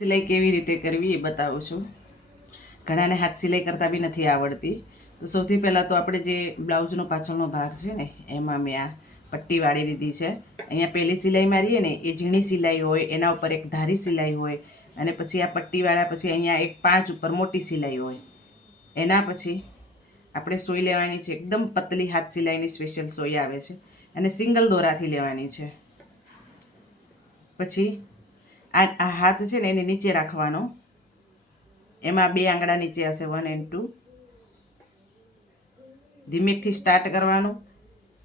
સિલાઈ કેવી રીતે કરવી એ બતાવું છું. ઘણાને હાથ સિલાઈ કરતાં બી નથી આવડતી. તો સૌથી પહેલાં તો આપણે જે બ્લાઉઝનો પાછળનો ભાગ છે ને, એમાં મેં આ પટ્ટી વાળી દીધી છે. અહીંયા પહેલી સિલાઈ મારીએ ને, એ ઝીણી સિલાઈ હોય, એના ઉપર એક ધારી સિલાઈ હોય, અને પછી આ પટ્ટીવાળા પછી અહીંયા એક પાંચ ઉપર મોટી સિલાઈ હોય. એના પછી આપણે સોઈ લેવાની છે, એકદમ પતલી હાથ સિલાઈની સ્પેશિયલ સોઈ આવે છે. અને સિંગલ દોરાથી લેવાની છે. પછી આ હાથ છે ને એને નીચે રાખવાનો. એમાં બે આંગળા નીચે હશે વન એન્ડ ટુ ધીમેકથી સ્ટાર્ટ કરવાનું.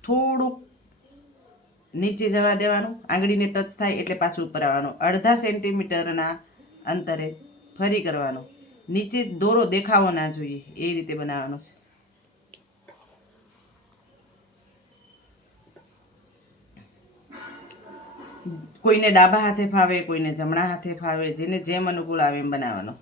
થોડુંક નીચે જવા દેવાનું. આંગળીને ટચ થાય એટલે પાછું ઉપર આવવાનું. અડધા સેન્ટીમીટરના અંતરે ફરી કરવાનું. નીચે દોરો દેખાવો ના જોઈએ. એ રીતે બનાવવાનો છે. કોઈને ડાબા હાથે ફાવે, કોઈને જમણા હાથે ફાવે, જેને જેમ અનુકૂળ આવે એમ બનાવવાનો.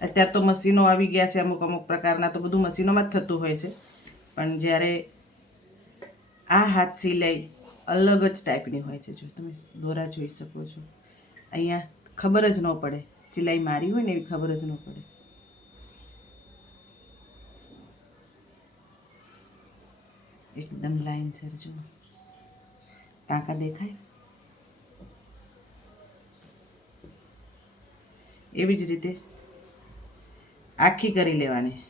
અત્યારે તો મશીનો આવી ગયા છે અમુક અમુક પ્રકારના, તો બધું મશીનોમાં જ થતું હોય છે. પણ જ્યારે આ હાથ સિલાઈ અલગ જ ટાઈપની હોય છે. જો તમે દોરા જોઈ શકો છો. અહીંયા ખબર જ ન પડે. સિલાઈ મારી હોય ને એવી ખબર જ ન પડે. એકદમ લાઈન સર ટાંકા દેખાય? એવી જ રીતે. આખી કરી લેવાની.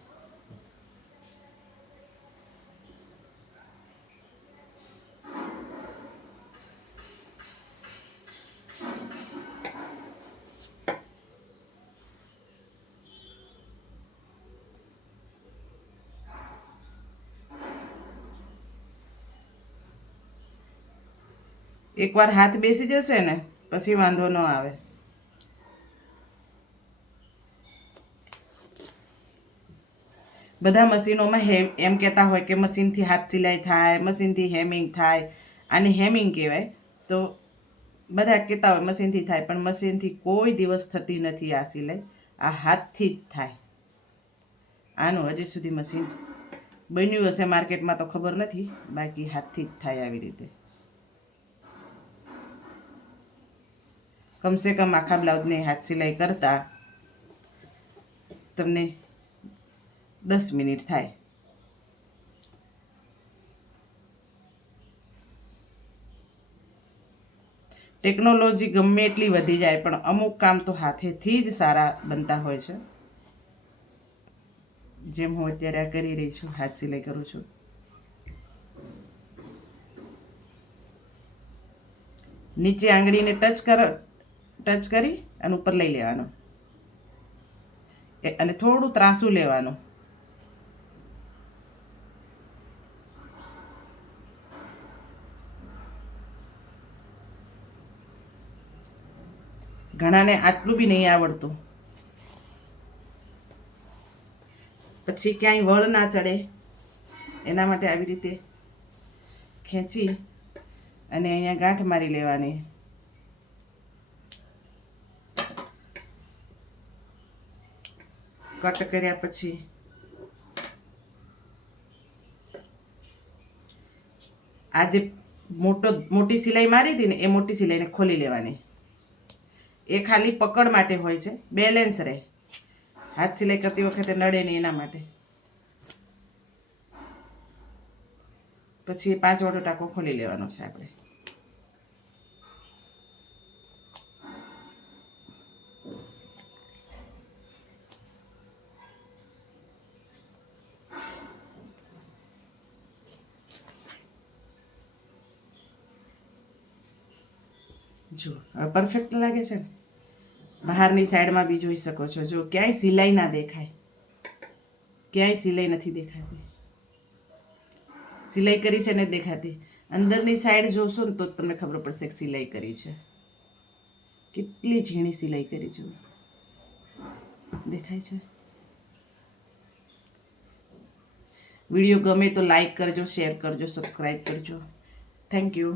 એકવાર હાથ બેસી જશે ને, પછી વાંધો ન આવે. બધા મશીનોમાં હે, એમ કહેતા હોય કે મશીનથી હાથ સિલાઈ થાય, મશીનથી હેમિંગ થાય, આને હેમિંગ કહેવાય. તો બધા કહેતા હોય મશીનથી થાય, પણ મશીનથી કોઈ દિવસ થતી નથી આ સિલાઈ. આ હાથથી જ થાય. આનું હજી સુધી મશીન બન્યું હશે માર્કેટમાં તો ખબર નથી, બાકી હાથથી જ થાય આવી રીતે. કમસે કમ આખા બ્લાઉઝને હાથ સિલાઈ કરતા તમને દસ મિનિટ થાય. ટેકનોલોજી ગમે એટલી વધી જાય, પણ અમુક કામ તો હાથેથી જ સારા બનતા હોય છે. જેમ હું અત્યારે આ કરી રહી છું, હાથ સિલાઈ કરું છું. નીચે આંગળીને ટચ કર. ટચ કરી અને ઉપર લઈ લેવાનું. અને થોડું ત્રાસું લેવાનું. ઘણાને આટલું બી નહીં આવડતું. પછી ક્યાંય વળ ના ચડે. એના માટે આવી રીતે ખેંચી અને અહીંયા ગાંઠ મારી લેવાની. કટ કર્યા પછી આ જે મોટો મોટી સિલાઈ મારી હતી ને, એ મોટી સિલાઈને ખોલી લેવાની. એ ખાલી પકડ માટે હોય છે, બેલેન્સ રહે. હાથ સિલાઈ કરતી વખતે નડે નહીં એના માટે. પછી પાંચ વડો ટાંકો ખોલી લેવાનો છે આપણે. જો પરફેક્ટ લાગે છે બહારની સાઈડમાં બી જોઈ શકો છો. જો, ક્યાંય સિલાઈ ના દેખાય. ક્યાંય સિલાઈ નથી દેખાતી. સિલાઈ કરી છે ને દેખાતી. અંદરની સાઈડ જોશો ને તો તમને ખબર પડશે કે સિલાઈ કરી છે. કેટલી ઝીણી સિલાઈ કરી જો દેખાય છે? વીડિયો ગમે તો લાઈક કરજો, શેર કરજો સબસ્ક્રાઈબ કરજો. Thank you